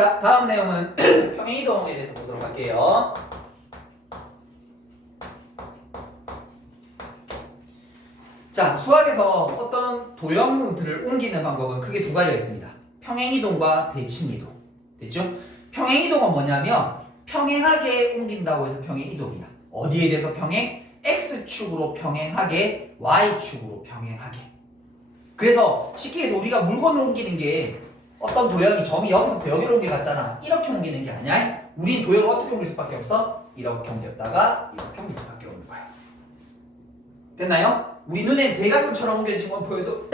자, 다음 내용은 평행이동에 대해서 보도록 할게요. 자, 수학에서 어떤 도형들을 옮기는 방법은 크게 두 가지가 있습니다. 평행이동과 대칭이동. 됐죠? 평행이동은 뭐냐면 평행하게 옮긴다고 해서 평행이동이야. 어디에 대해서 평행? X축으로 평행하게, Y축으로 평행하게. 그래서 쉽게 해서 우리가 물건을 옮기는 게 어떤 도형이 점이 여기서부터 여기로 옮겨갔잖아. 이렇게 옮기는 게 아니야. 우린 도형을 어떻게 옮길 수밖에 없어? 이렇게 옮겼다가 이렇게 옮길 수밖에 없는 거야. 됐나요? 우리 눈에 대각선처럼 옮겨진 건 보여도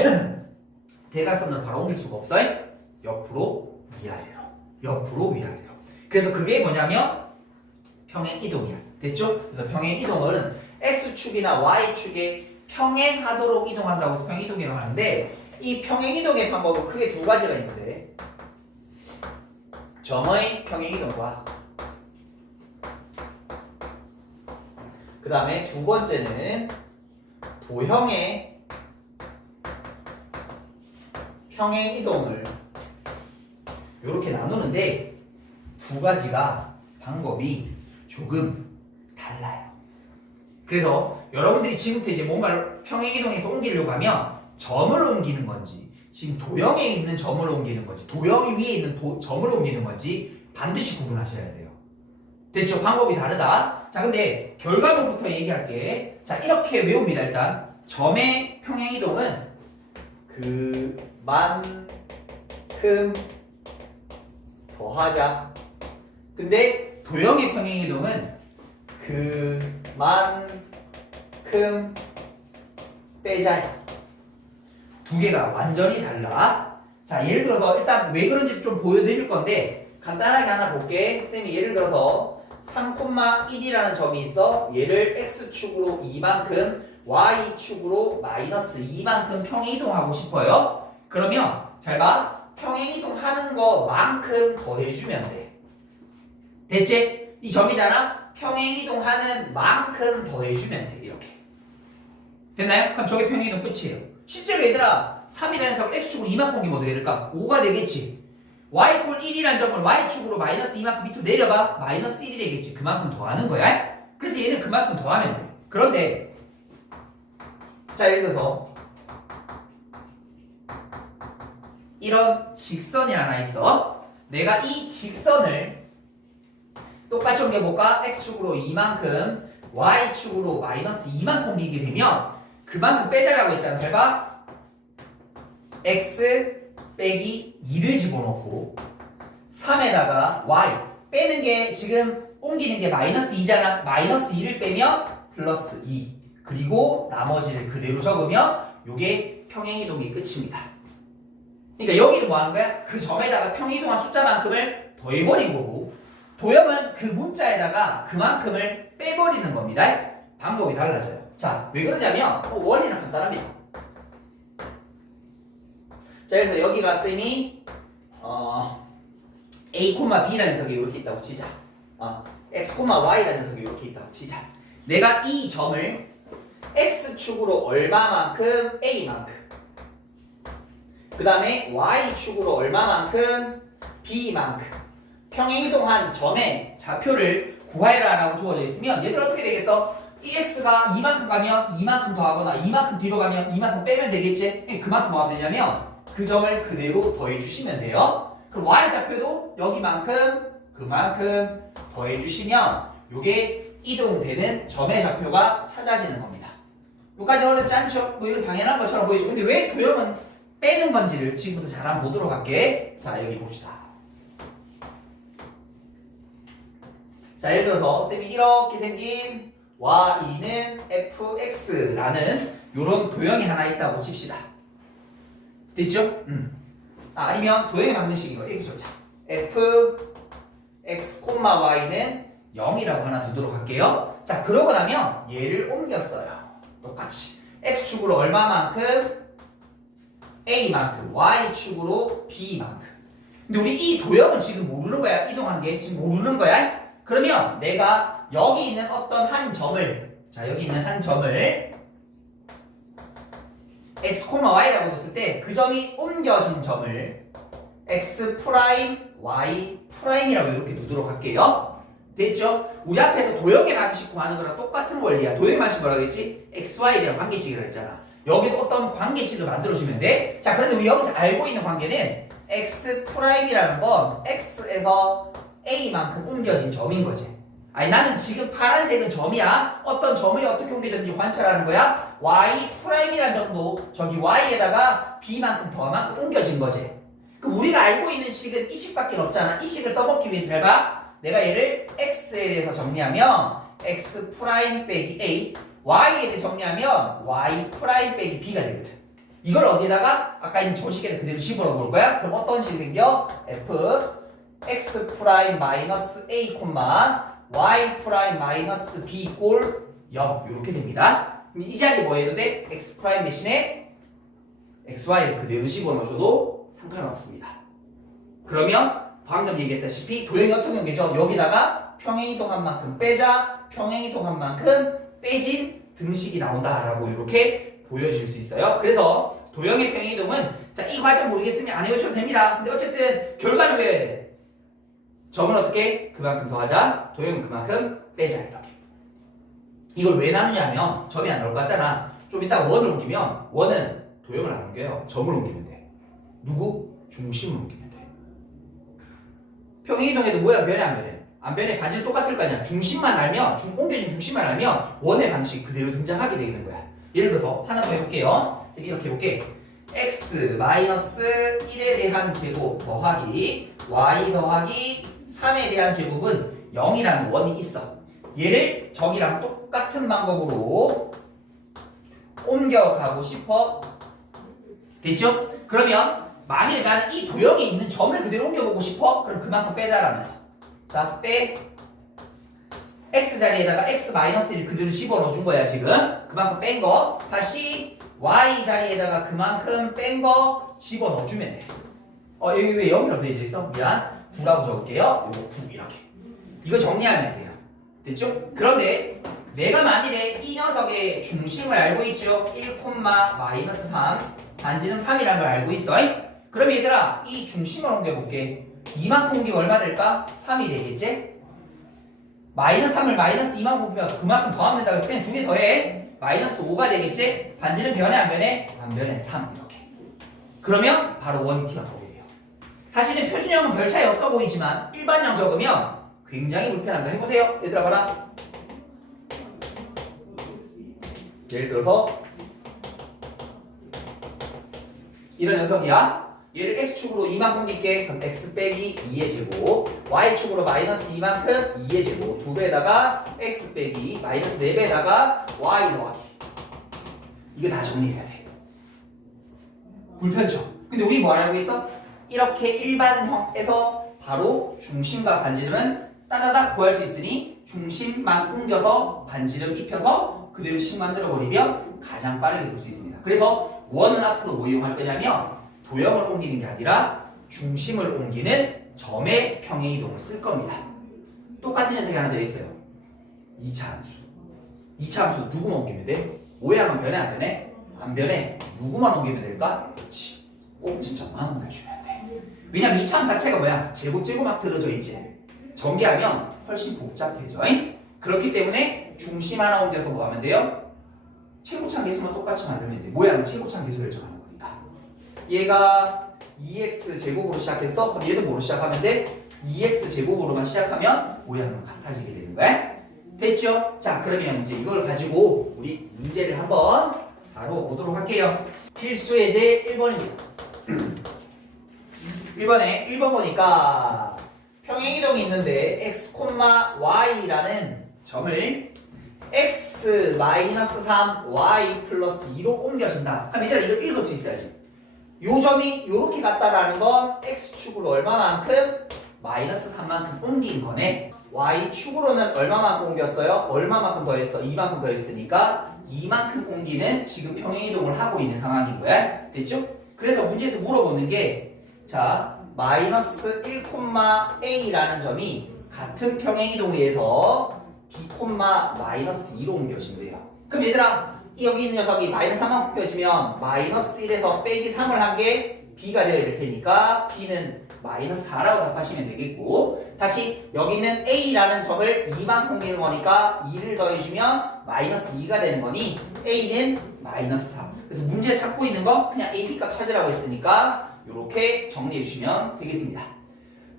대각선으로 바로 옮길 수가 없어요. 옆으로 위아래로, 옆으로 위아래로. 그래서 그게 뭐냐면 평행이동이야. 됐죠? 그래서 평행이동은 X축이나 Y축에 평행하도록 이동한다고 해서 평행이동이라고 하는데 이 평행이동의 방법은 크게 두 가지가 있는데 점의 평행이동과 그 다음에 두 번째는 도형의 평행이동을 이렇게 나누는데 두 가지가 방법이 조금 달라요. 그래서 여러분들이 지금부터 이제 뭔가를 평행이동에서 옮기려고 하면 점을 옮기는 건지 지금 도형에 있는 점을 옮기는 건지 도형이 위에 있는 점을 옮기는 건지 반드시 구분하셔야 돼요. 됐죠? 방법이 다르다. 자, 근데 결과물부터 얘기할게. 자, 이렇게 외웁니다. 일단 점의 평행이동은 그만큼 더하자. 근데 도형의 평행이동은 그만큼 빼자. 두 개가 완전히 달라. 자, 예를 들어서 일단 왜 그런지 좀 보여드릴 건데 간단하게 하나 볼게. 쌤이 예를 들어서 3,1이라는 점이 있어. 얘를 X축으로 2만큼 Y축으로 마이너스 2만큼 평행이동하고 싶어요. 그러면 잘 봐. 평행이동 하는 거만큼 더해주면 돼. 됐지? 이 점이잖아? 평행이동 하는 만큼 더해주면 돼. 이렇게. 됐나요? 그럼 저게 평행이동 끝이에요. 실제로 얘들아 3이라는 점 X축으로 2만큼 옮기면 어떻게 될까? 5가 되겠지. Y 꼴 1이라는 점을 Y축으로 마이너스 2만큼 밑으로 내려봐. 마이너스 1이 되겠지. 그만큼 더하는 거야. 그래서 얘는 그만큼 더하면 돼. 그런데 자, 예를 들어서 이런 직선이 하나 있어. 내가 이 직선을 똑같이 옮겨볼까? X축으로 2만큼 Y축으로 마이너스 2만큼 옮기게 되면 그만큼 빼자라고 했잖아. 잘 봐. X 빼기 2를 집어넣고 3에다가 Y 빼는 게 지금 옮기는 게 마이너스 2잖아. 마이너스 2를 빼면 플러스 2 그리고 나머지를 그대로 적으면 이게 평행이동이 끝입니다. 그러니까 여기는 뭐 하는 거야? 그 점에다가 평행이동한 숫자만큼을 더해버린 거고 도형은 그 문자에다가 그만큼을 빼버리는 겁니다. 방법이 달라져요. 자, 왜 그러냐면 원리는 간단합니다. 자, 그래서 여기가 쌤이 A, B라는 녀석이 이렇게 있다고 치자. X, Y라는 녀석이 이렇게 있다고 치자. 내가 이 점을 X축으로 얼마만큼 A만큼 그 다음에 Y축으로 얼마만큼 B만큼 평행이동한 점의 좌표를 구하라라고 주어져 있으면 얘들 어떻게 되겠어? 이 X가 2만큼 가면 2만큼 더하거나 2만큼 뒤로 가면 2만큼 빼면 되겠지? 그만큼 뭐 하면 되냐면 그 점을 그대로 더해주시면 돼요. 그럼 Y 좌표도 여기만큼 그만큼 더해주시면 이게 이동되는 점의 좌표가 찾아지는 겁니다. 여기까지 어렵지 않죠? 뭐 이건 당연한 것처럼 보이죠. 근데 왜 도형은 빼는 건지를 지금부터 잘 한번 보도록 할게. 자, 여기 봅시다. 자, 예를 들어서 쌤이 이렇게 생긴 Y는 fx라는 요런 도형이 하나 있다고 칩시다. 됐죠? 아니면 도형의 방정식인 거 이렇게 적자. fx, y는 0이라고 하나 두도록 할게요. 자, 그러고 나면 얘를 옮겼어요. 똑같이 x축으로 얼마만큼 a만큼 y축으로 b만큼. 근데 우리 이 도형은 지금 모르는 거야. 이동한 게 지금 모르는 거야. 그러면 내가 여기 있는 어떤 한 점을 여기 있는 한 점을 x, y라고 뒀을 때 그 점이 옮겨진 점을 x 프라임 y 프라임이라고 이렇게 두도록 할게요. 됐죠? 우리 앞에서 도형의 방식 구하는 거랑 똑같은 원리야. 도형의 방식 뭐라고 했지? xy에 대한 관계식이라고 했잖아. 여기도 어떤 관계식을 만들어주면 돼. 자, 그런데 우리 여기서 알고 있는 관계는 x 프라임이라는 건 x에서 a만큼 옮겨진 점인 거지. 아니 나는 지금 파란색은 점이야. 어떤 점이 어떻게 옮겨졌는지 관찰하는 거야. y 프라임이라는 점도 저기 y에다가 b만큼 더만큼 옮겨진 거지. 그럼 우리가 알고 있는 식은 이 식밖에 없잖아. 이 식을 써먹기 위해서 잘 봐. 내가 얘를 x에 대해서 정리하면 x 프라임 빼기 a, y에 대해서 정리하면 y 프라임 빼기 b가 되거든. 이걸 어디다가 아까 있는 조식에는 그대로 집어넣어 볼 거야. 그럼 어떤 식이 생겨? f x 프라임 마이너스 a 콤마 y 프라임 마이너스 b 꼴 0 이렇게 됩니다. 이 자리에 뭐 해도 돼? x 프라임 대신에 xy를 그대로 집어넣어줘도 상관없습니다. 그러면 방금 얘기했다시피 도형이 어떻게 연계죠? 여기다가 평행이동한 만큼 빼자, 평행이동한 만큼 빼진 등식이 나온다라고 이렇게 보여질 수 있어요. 그래서 도형의 평행이동은 자, 이 과정 모르겠으면 안 외우셔도 됩니다. 근데 어쨌든 결과는 외워야 돼. 점은 어떻게? 그만큼 더하자, 도형은 그만큼 빼자 이렇게. 이걸 왜 나누냐면 점이 안 나올 것 같잖아. 좀 이따 원을 옮기면 원은 도형을 안 옮겨요. 점을 옮기면 돼. 누구? 중심을 옮기면 돼. 평행이동에도 뭐야? 변해 안 변해? 안 변해. 반지는 똑같을 거 아니야. 중심만 알면 옮겨진 중심만 알면 원의 방식 그대로 등장하게 되는 거야. 예를 들어서 하나 더 해볼게요. 이렇게 해볼게. x 마이너스 1에 대한 제곱 더하기 y 더하기 3에 대한 제곱은 0이라는 원이 있어. 얘를 저기랑 똑같은 방법으로 옮겨가고 싶어. 됐죠? 그러면 만일 나는 이 도형에 있는 점을 그대로 옮겨보고 싶어? 그럼 그만큼 빼자라면서. 자, 빼. x 자리에다가 x 마이너스 1 그대로 집어넣어 준 거야 지금. 그만큼 뺀 거. 다시 y 자리에다가 그만큼 뺀 거 집어넣어 주면 돼. 여기 왜 0이라고 되어 있어? 미안. 9라고 적을게요. 요거 9 이렇게. 이거 정리하면 돼요. 됐죠? 그런데 내가 만일에 이 녀석의 중심을 알고 있죠? 1, 마이너스 3 반지름 3이라는 걸 알고 있어. 그럼 얘들아 이 중심을 옮겨볼게. 이만큼 옮기면 얼마 될까? 3이 되겠지? 마이너스 3을 마이너스 2만큼 옮기면 그만큼 더하면 된다고 해서 그냥 두 개 더해. 마이너스 5가 되겠지? 반지름 변해 안 변해? 안 변해. 3 이렇게. 그러면 바로 원티가 나오게 돼요. 사실은 표준형은 별 차이 없어 보이지만 일반형 적으면 굉장히 불편합니다. 해보세요. 얘들아 봐라. 예를 들어서 이런 녀석이야. 얘를 x축으로 2만큼 옮길게. 그럼 x 빼기 2의 제곱, y축으로 마이너스 2만큼 2의 제곱, 2배에다가 x 빼기 마이너스 4배에다가 y 더하기. 이거 다 정리해야 돼. 불편죠? 근데 우리 뭐 알고 있어? 이렇게 일반형에서 바로 중심과 반지름은 따다닥 구할 수 있으니 중심만 옮겨서 반지름 입혀서 그대로 식 만들어버리면 가장 빠르게 볼 수 있습니다. 그래서 원은 앞으로 뭐 이용할 거냐면 도형을 옮기는 게 아니라 중심을 옮기는 점의 평행이동을 쓸 겁니다. 똑같은 녀석이 하나 더 있어요. 2차 함수. 2차 함수 누구만 옮기면 돼? 모양은 변해 안 변해? 안 변해. 누구만 옮기면 될까? 그렇지. 꼭지점만 옮겨주면 돼. 왜냐면 2차 함수 자체가 뭐야? 제곱 막 들어져 있지. 전개하면 훨씬 복잡해져. 그렇기 때문에 중심 하나 옮겨서 뭐 하면 돼요? 최고창 계수만 똑같이 만들면 돼. 모양은 최고창 계수 결정하는 거니까. 얘가 2x 제곱으로 시작했어? 그럼 얘도 뭐로 시작하면 돼? 2x 제곱으로만 시작하면 모양은 같아지게 되는 거야. 됐죠? 자, 그러면 이제 이걸 가지고 우리 문제를 한번 바로 보도록 할게요. 필수 예제 1번입니다. 1번 보니까 평행이동이 있는데 x, y라는 점을 x 마이너스 3, y 플러스 2로 옮겨진다. 그럼 얘들아 이걸 읽을 수 있어야지. 요 점이 요렇게 갔다라는 건 x축으로 얼마만큼? 마이너스 3만큼 옮긴 거네. y축으로는 얼마만큼 옮겼어요? 얼마만큼 더했어? 2만큼 더했으니까 2만큼 옮기는 지금 평행이동을 하고 있는 상황인 거야. 됐죠? 그래서 문제에서 물어보는 게 자, 마이너스 1, a라는 점이 같은 평행이동에 의해서 b, 마이너스 2로 옮겨진대요. 그럼 얘들아 여기 있는 녀석이 마이너스 3만큼 옮겨지면 마이너스 1에서 빼기 3을 한 게 b가 되어야 될 테니까 b는 마이너스 4라고 답하시면 되겠고 다시 여기 있는 A라는 점을 2만 옮기는 거니까 2를 더해주면 마이너스 2가 되는 거니 A는 마이너스 4. 그래서 문제 찾고 있는 거 그냥 AP 값 찾으라고 했으니까 이렇게 정리해 주시면 되겠습니다.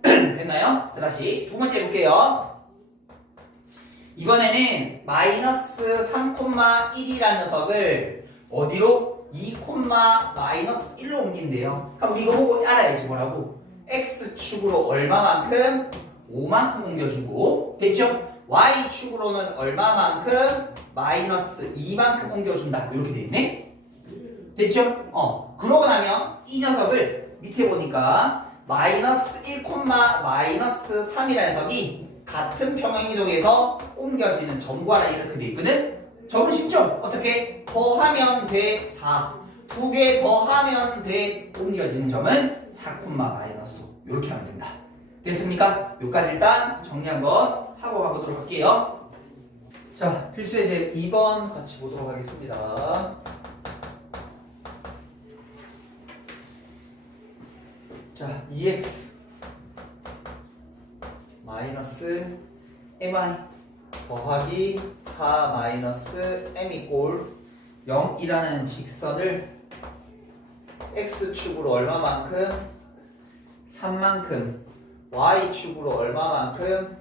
됐나요? 자, 다시 두 번째 볼게요. 이번에는 마이너스 3,1이라는 녀석을 어디로? 2, 마이너스 1로 옮긴대요. 그럼 우리 이거 보고 알아야지 뭐라고? X축으로 얼마만큼? 5만큼 옮겨주고 됐죠? Y축으로는 얼마만큼? 마이너스 2만큼 옮겨준다. 이렇게 돼 있네? 됐죠? 그러고 나면 이 녀석을 밑에 보니까 마이너스 1, 마이너스 3이라는 녀석이 같은 평행이동에서 옮겨지는 점과라 이렇게 돼 있거든? 점은 쉽죠? 어떻게? 더하면 돼 4. 두 개 더하면 돼 옮겨지는 점은 4, 마이너스 5. 이렇게 하면 된다. 됐습니까? 여기까지 일단 정리 한번 하고 가보도록 할게요. 자, 필수 예제 2번 같이 보도록 하겠습니다. 자, 2x 마이너스 mi 더하기 4 마이너스 m 이꼴 0이라는 직선을 x축으로 얼마만큼? 3만큼 y축으로 얼마만큼?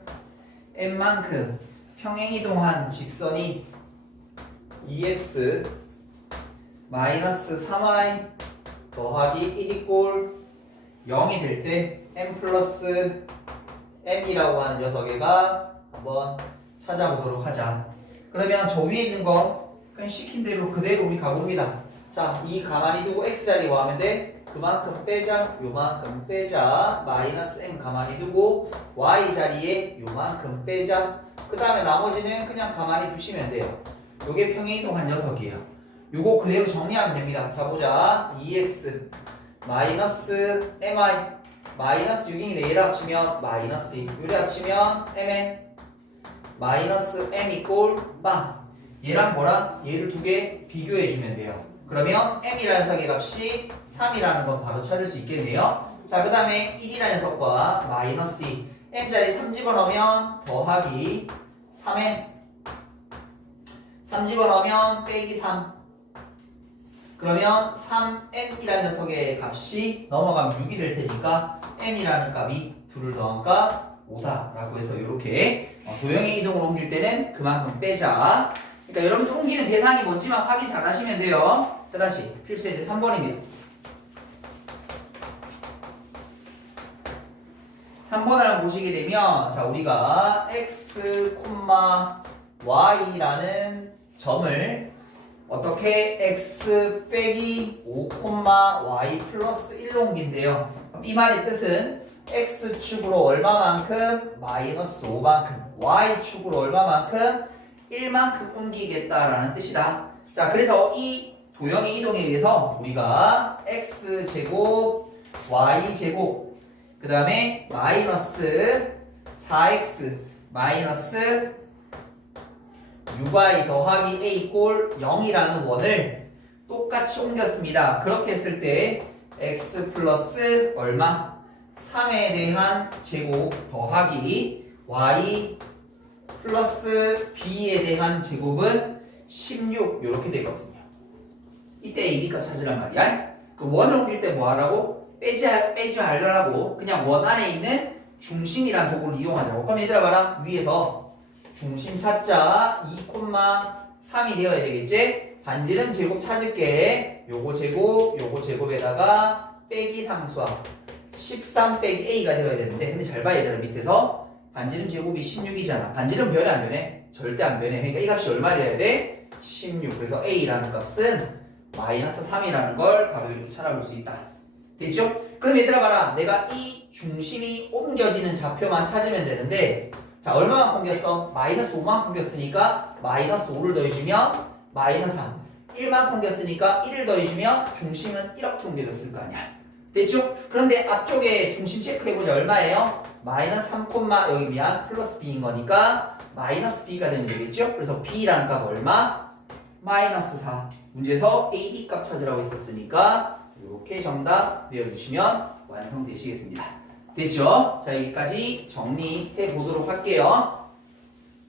m만큼 평행이동한 직선이 2x 마이너스 3y 더하기 1 이꼴 0이 될 때 m 플러스 m이라고 하는 녀석애가 한번 찾아보도록 하자. 그러면 저 위에 있는 거 그냥 시킨 대로 그대로 우리 가봅니다. 자, 이 가만히 두고 x자리 뭐 하면 돼? 그만큼 빼자, 요만큼 빼자, 마이너스 m 가만히 두고 y자리에 요만큼 빼자. 그 다음에 나머지는 그냥 가만히 두시면 돼요. 요게 평행이동한 녀석이에요. 요거 그대로 정리하면 됩니다. 자, 보자. 2x 마이너스 mi 마이너스 6이니 얘를 합치면 마이너스 2 요리 합치면 mn 마이너스 m 이꼴 빵. 얘랑 뭐랑? 얘를 두 개 비교해 주면 돼요. 그러면 m이라는 녀석의 값이 3이라는 건 바로 찾을 수 있겠네요. 자, 그 다음에 1이라는 녀석과 마이너스 2 m자리 3 집어넣으면 더하기 3m 3 집어넣으면 빼기 3 그러면 3n이라는 녀석의 값이 넘어가면 6이 될 테니까 n이라는 값이 2를 더한 값 5다 라고 해서 이렇게 도형의 이동을 옮길 때는 그만큼 빼자. 그러니까 여러분 옮기는 대상이 뭔지만 확인 잘 하시면 돼요. 자, 다시 필수 예제 3번입니다. 3번을 한번 보시게 되면 자, 우리가 x, y라는 점을 어떻게 x 빼기 5, y 플러스 1로 옮긴대요. 이 말의 뜻은 x축으로 얼마만큼? 마이너스 5만큼 y축으로 얼마만큼? 1만큼 옮기겠다라는 뜻이다. 자, 그래서 이 도형의 이동에 의해서 우리가 x제곱 y제곱 그 다음에 마이너스 4x 마이너스 6y 더하기 a 이꼴 0이라는 원을 똑같이 옮겼습니다. 그렇게 했을 때 x 플러스 얼마? 3에 대한 제곱 더하기 y 플러스 b에 대한 제곱은 16 이렇게 되거든요. 이때 a, b값 찾으란 말이야. 그 원을 옮길 때 뭐 하라고? 빼지 말라고 그냥 원 안에 있는 중심이란 도구를 이용하자고. 그럼 얘들아 봐라. 위에서 중심 찾자 2,3이 되어야 되겠지? 반지름 제곱 찾을게. 요거 제곱에다가 빼기 상수함 13 빼기 a가 되어야 되는데 근데 잘 봐 얘들아 밑에서 반지름 제곱이 16이잖아. 반지름 변해 안 변해? 절대 안 변해. 그러니까 이 값이 얼마 돼야 돼? 16. 그래서 a라는 값은 마이너스 3이라는 걸 바로 이렇게 찾아볼 수 있다. 됐죠? 그럼 얘들아 봐라. 내가 이 중심이 옮겨지는 좌표만 찾으면 되는데 자, 얼마만큼 옮겼어? 마이너스 5만큼 옮겼으니까 마이너스 5를 더해주면 마이너스 3 1만큼 옮겼으니까 1을 더해주면 중심은 이렇게 옮겨졌을 거 아니야. 됐죠? 그런데 앞쪽에 중심 체크해보자. 얼마예요? 마이너스 3, 여기 미안 플러스 b인 거니까 마이너스 b가 되면 되겠죠? 그래서 b라는 값 얼마? 마이너스 4. 문제에서 a, b 값 찾으라고 했었으니까 이렇게 정답 내어주시면 완성되시겠습니다. 됐죠? 자, 여기까지 정리해 보도록 할게요.